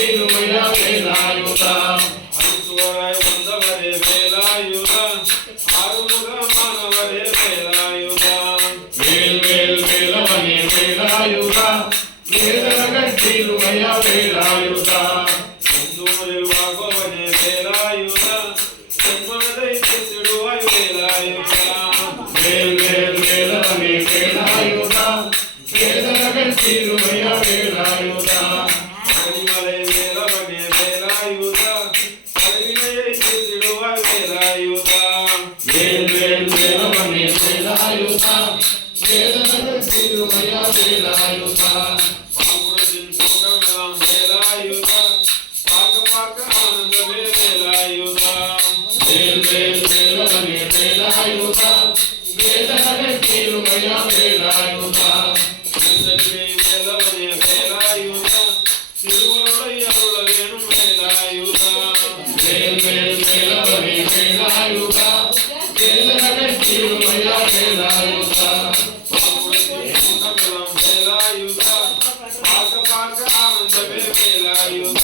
திருமய வேலாயுத அருசுவராய் வந்தவரே வேலாயுத ஆறுமுகமானவரே வேலாயுத வேல் வேல் வேலவனே வேலாயுத வேதரகன் திருமய வேலாயுத செந்தூரில் வாழ்பவனே வேலாயுத சென்மனதை திடுவாய் வேலாயுத வேல் வேல் வேலவனே வேலாயுத வேதரகன் திருமய வேலாயுத மணிமலை வேலவனே வேலாயுத கருவினையை திடுவாய் வேலாயுத வேல் வேல் வேலவனே வேலாயுத வேதரகன் திருமய வேலாயுத பாங்குடத்தின் கூட்டமெல்லாம் வேலாயுத பார்க்க பார்க்க ஆனந்தமே வேலாயுத வேல் வேல் வேலவனே வேலாயுத வேதரகன் திருமய வேலாயுத செந்தன்மை வேலவனே வேலாயுத திருவருளை அருள வேணும் வேலாயுத வேல் வேல் வேலவனே வேலாயுத வேதரகன் திருமய வேலாயுத பாங்குடத்தின் கூட்டமெல்லாம் வேலாயுத பார்க்க பார்க்க ஆனந்தமே வேலாயுத